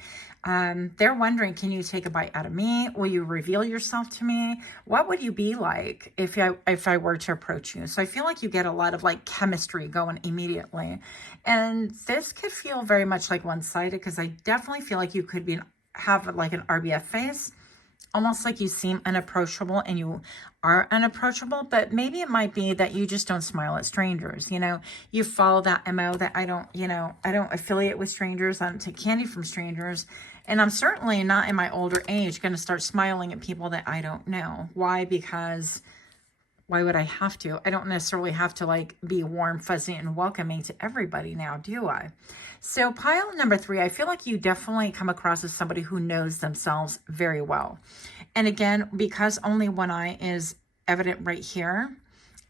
They're wondering, can you take a bite out of me? Will you reveal yourself to me? What would you be like if I were to approach you? So I feel like you get a lot of like chemistry going immediately. And this could feel very much like one-sided, because I definitely feel like you could have like an RBF face. almost like you seem unapproachable, and you are unapproachable, but maybe it might be that you just don't smile at strangers. You know, you follow that MO that I don't, you know, I don't affiliate with strangers. I don't take candy from strangers. And I'm certainly not in my older age going to start smiling at people that I don't know. Why? Because why would I have to? I don't necessarily have to like be warm, fuzzy, and welcoming to everybody now, do I? So pile number 3, I feel like you definitely come across as somebody who knows themselves very well. And again, because only one eye is evident right here,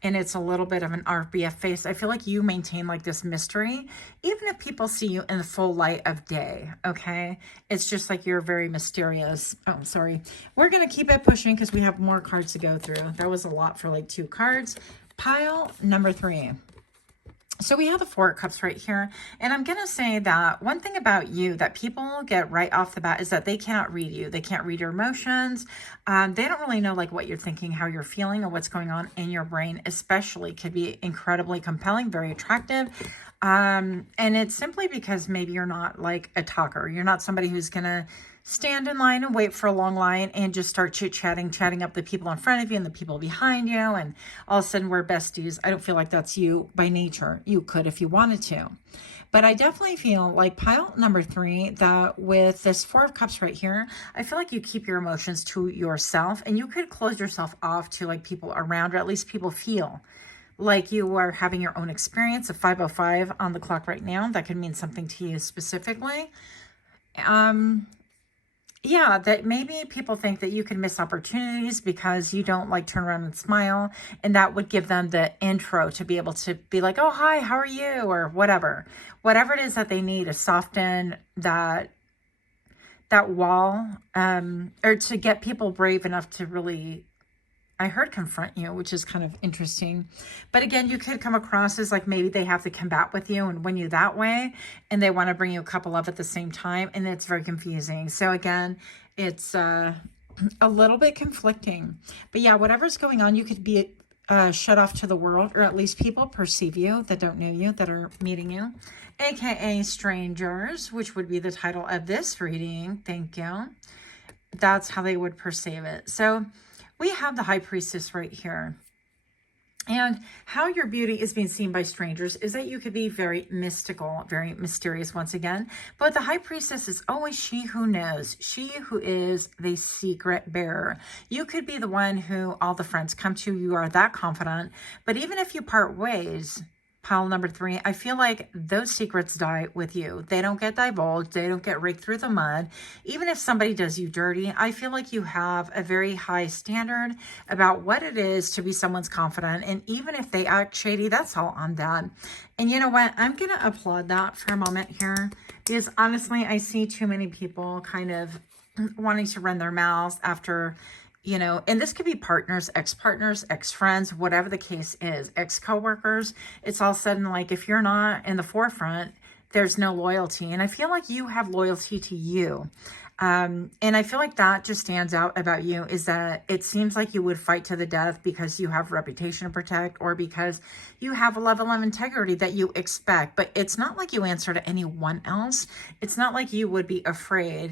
and it's a little bit of an RBF face, I feel like you maintain like this mystery, even if people see you in the full light of day, okay? It's just like you're very mysterious. Oh, sorry. We're going to keep it pushing because we have more cards to go through. That was a lot for like 2 cards. Pile number 3. So we have the 4 of Cups right here. And I'm going to say that one thing about you that people get right off the bat is that they cannot read you. They can't read your emotions. They don't really know like what you're thinking, how you're feeling, or what's going on in your brain, especially. Could be incredibly compelling, very attractive. And it's simply because maybe you're not like a talker. You're not somebody who's going to stand in line and wait for a long line and just start chit-chatting, chatting up the people in front of you and the people behind you, and all of a sudden we're besties. I don't feel like that's you by nature. You could if you wanted to. But I definitely feel like pile number 3, that with this 4 of Cups right here, I feel like you keep your emotions to yourself, and you could close yourself off to like people around, or at least people feel like you are having your own experience. A 5:05 on the clock right now, that could mean something to you specifically. Yeah, that maybe people think that you can miss opportunities because you don't like turn around and smile, and that would give them the intro to be able to be like, oh, hi, how are you? Or whatever it is that they need to soften that wall, or to get people brave enough to really, I heard confront you, which is kind of interesting. But again, you could come across as like maybe they have to combat with you and win you that way, and they want to bring you a couple of at the same time, and it's very confusing. So again, it's a little bit conflicting. But yeah, whatever's going on, you could be shut off to the world, or at least people perceive you that don't know you, that are meeting you, aka strangers, which would be the title of this reading. Thank you. That's how they would perceive it. So we have the High Priestess right here. And how your beauty is being seen by strangers is that you could be very mystical, very mysterious once again. But the High Priestess is always she who knows, she who is the secret bearer. You could be the one who all the friends come to. You are that confident. But even if you part ways, pile number 3, I feel like those secrets die with you. They don't get divulged. They don't get raked through the mud. Even if somebody does you dirty, I feel like you have a very high standard about what it is to be someone's confidant. And even if they act shady, that's all on them. And you know what? I'm going to applaud that for a moment here, because honestly, I see too many people kind of wanting to run their mouths after, you know, and this could be partners, ex-partners, ex-friends, whatever the case is, ex-coworkers. It's all of a sudden like if you're not in the forefront, there's no loyalty. And I feel like you have loyalty to you. And I feel like that just stands out about you, is that it seems like you would fight to the death because you have reputation to protect, or because you have a level of integrity that you expect. But it's not like you answer to anyone else. It's not like you would be afraid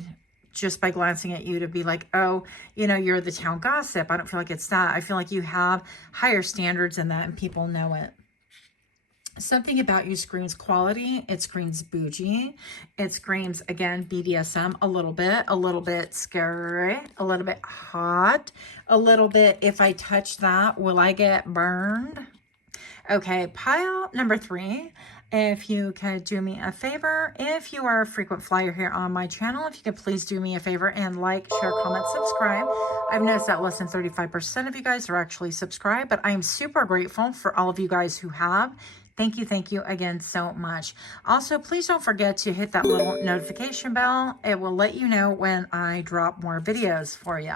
just by glancing at you to be like, oh, you know, you're the town gossip. I don't feel like it's that. I feel like you have higher standards in that, and people know it. Something about you screams quality. It screams bougie. It screams, again, BDSM a little bit scary, a little bit hot, a little bit, if I touch that, will I get burned? Okay, pile number 3. If you could do me a favor, if you are a frequent flyer here on my channel, if you could please do me a favor and like, share, comment, subscribe. I've noticed that less than 35% of you guys are actually subscribed, but I am super grateful for all of you guys who have. Thank you again so much. Also, please don't forget to hit that little notification bell. It will let you know when I drop more videos for you.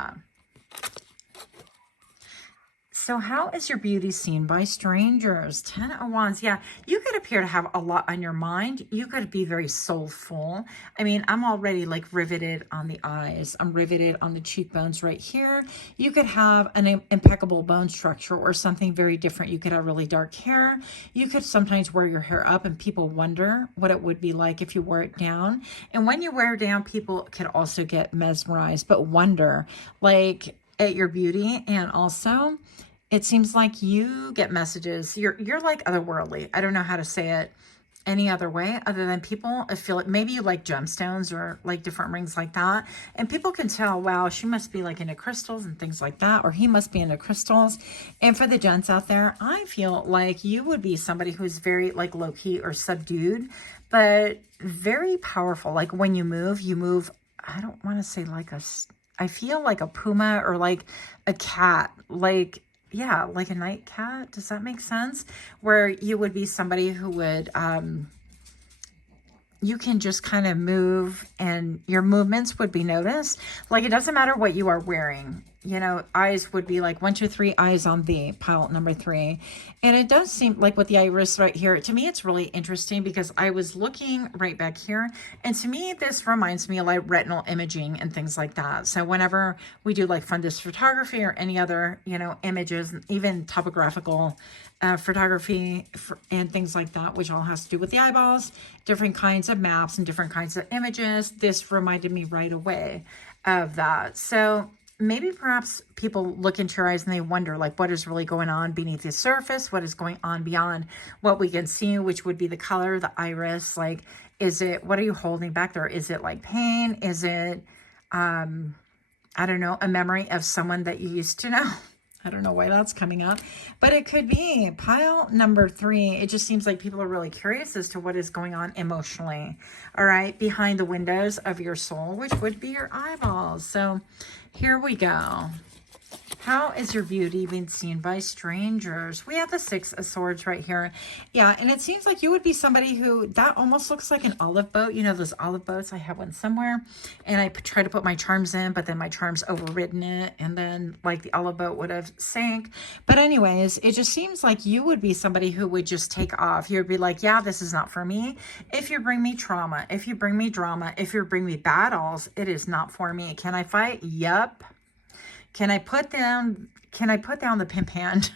So how is your beauty seen by strangers? 10 of Wands. Yeah, you could appear to have a lot on your mind. You could be very soulful. I mean, I'm already like riveted on the eyes. I'm riveted on the cheekbones right here. You could have an impeccable bone structure or something very different. You could have really dark hair. You could sometimes wear your hair up and people wonder what it would be like if you wore it down. And when you wear it down, people could also get mesmerized, but wonder like at your beauty. And also it seems like you get messages. You're like otherworldly. I don't know how to say it any other way other than people feel it. Maybe you like gemstones or like different rings like that. And people can tell, wow, she must be like into crystals and things like that. Or he must be into crystals. And for the gents out there, I feel like you would be somebody who's very like low key or subdued, but very powerful. Like when you move, I don't want to say like I feel like a puma or like a cat, like, yeah, like a night cat. Does that make sense? Where you would be somebody who would, you can just kind of move and your movements would be noticed. Like it doesn't matter what you are wearing. You know, eyes would be like 1, 2, 3 eyes on thee, pile number 3. And it does seem like with the iris right here, to me, it's really interesting because I was looking right back here. And to me, this reminds me of like retinal imaging and things like that. So whenever we do like fundus photography or any other, you know, images, even topographical photography and things like that, which all has to do with the eyeballs, different kinds of maps and different kinds of images. This reminded me right away of that. So maybe perhaps people look into your eyes and they wonder like what is really going on beneath the surface, what is going on beyond what we can see, which would be the color, the iris. Like, is it, what are you holding back there? Is it like pain? Is it, I don't know, a memory of someone that you used to know? I don't know why that's coming up, but it could be pile number 3. It just seems like people are really curious as to what is going on emotionally. All right. Behind the windows of your soul, which would be your eyeballs. So here we go. How is your beauty being seen by strangers? We have the 6 of Swords right here. Yeah, and it seems like you would be somebody who, that almost looks like an olive boat. You know, those olive boats, I have one somewhere. And I try to put my charms in, but then my charms overridden it. And then like the olive boat would have sank. But anyways, it just seems like you would be somebody who would just take off. You'd be like, yeah, this is not for me. If you bring me trauma, if you bring me drama, if you bring me battles, it is not for me. Can I fight? Yep. Can I put down the pimp hand?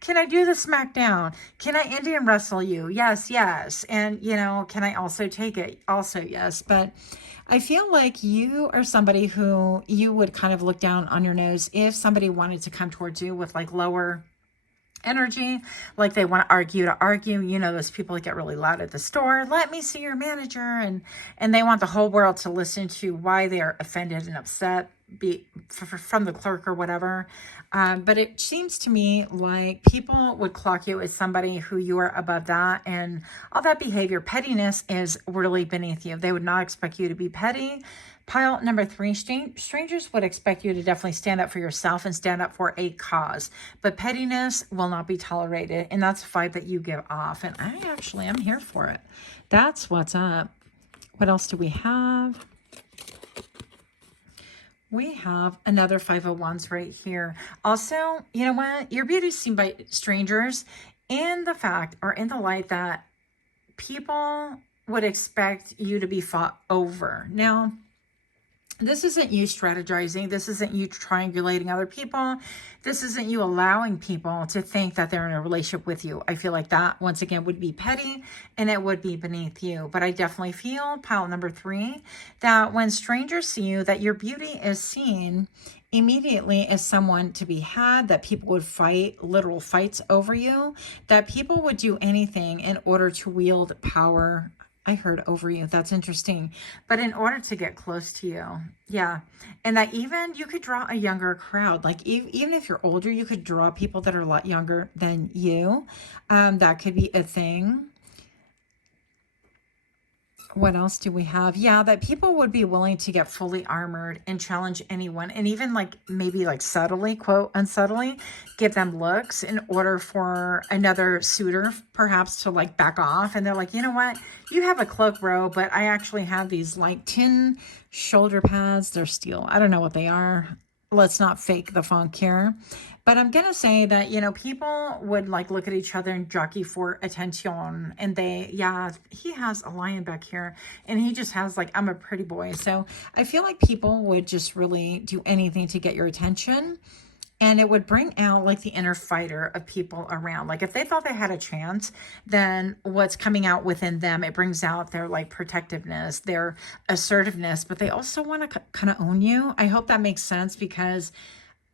Can I do the smackdown? Can I Indian wrestle you? Yes, yes. And, you know, can I also take it? Also, yes. But I feel like you are somebody who you would kind of look down on your nose if somebody wanted to come towards you with like lower energy, like they want to argue. You know, those people that get really loud at the store, let me see your manager, and they want the whole world to listen to why they are offended and upset from the clerk or whatever. But it seems to me like people would clock you as somebody who you are above that, and all that behavior, pettiness is really beneath you. They would not expect you to be petty. Pile number 3, strangers would expect you to definitely stand up for yourself and stand up for a cause. But pettiness will not be tolerated. And that's a vibe that you give off. And I actually am here for it. That's what's up. What else do we have? We have another 5 of Wands right here. Also, you know what? Your beauty is seen by strangers in the fact or in the light that people would expect you to be fought over. Now, this isn't you strategizing. This isn't you triangulating other people. This isn't you allowing people to think that they're in a relationship with you. I feel like that, once again, would be petty and it would be beneath you. But I definitely feel, pile number 3, that when strangers see you, that your beauty is seen immediately as someone to be had, that people would fight, literal fights over you, that people would do anything in order to wield power. I heard over you. That's interesting. But in order to get close to you. Yeah. And that even you could draw a younger crowd. Like even if you're older, you could draw people that are a lot younger than you. That could be a thing. What else do we have? Yeah, that people would be willing to get fully armored and challenge anyone. And even like maybe like subtly, quote, unsubtly, give them looks in order for another suitor perhaps to like back off. And they're like, you know what? You have a cloak, bro, but I actually have these like tin shoulder pads. They're steel. I don't know what they are. Let's not fake the funk here. But I'm going to say that, you know, people would like look at each other and jockey for attention. And they, yeah, he has a lion back here and he just has like, I'm a pretty boy. So I feel like people would just really do anything to get your attention. And it would bring out like the inner fighter of people around. Like if they thought they had a chance, then what's coming out within them, it brings out their like protectiveness, their assertiveness, but they also want to kind of own you. I hope that makes sense, because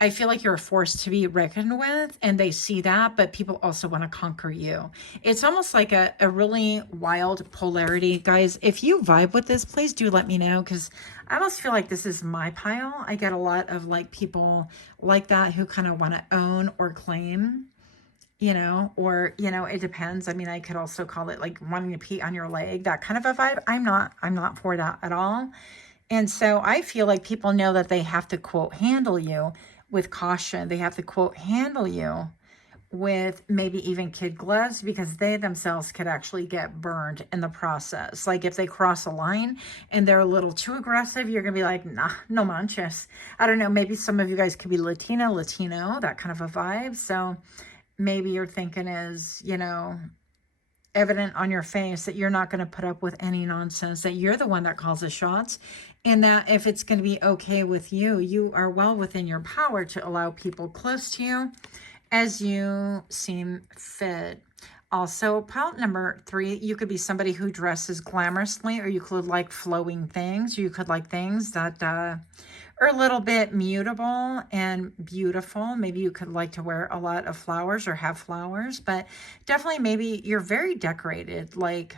I feel like you're a force to be reckoned with, and they see that, but people also want to conquer you. It's almost like a really wild polarity. Guys, if you vibe with this, please do let me know, because I almost feel like this is my pile. I get a lot of like people like that who kind of want to own or claim, you know, or, you know, it depends. I mean, I could also call it like wanting to pee on your leg, that kind of a vibe. I'm not for that at all. And so I feel like people know that they have to, quote, handle you with caution. They have to, quote, handle you with maybe even kid gloves, because they themselves could actually get burned in the process. Like if they cross a line and they're a little too aggressive, you're going to be like, nah, no manches. I don't know. Maybe some of you guys could be Latino, that kind of a vibe. So maybe your thinking is, you know, evident on your face that you're not going to put up with any nonsense, that you're the one that calls the shots, and that if it's going to be okay with you, you are well within your power to allow people close to you as you seem fit. Also, pile number 3, you could be somebody who dresses glamorously, or you could like flowing things. You could like things that are a little bit mutable and beautiful. Maybe you could like to wear a lot of flowers or have flowers, but definitely maybe you're very decorated, like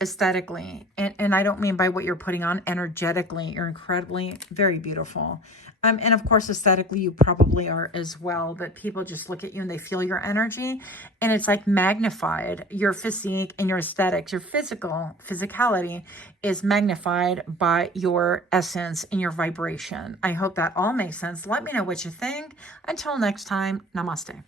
aesthetically. And I don't mean by what you're putting on, energetically. You're incredibly, very beautiful. And of course, aesthetically, you probably are as well, but people just look at you and they feel your energy, and it's like magnified. Your physique and your aesthetics, your physicality is magnified by your essence and your vibration. I hope that all makes sense. Let me know what you think. Until next time, namaste.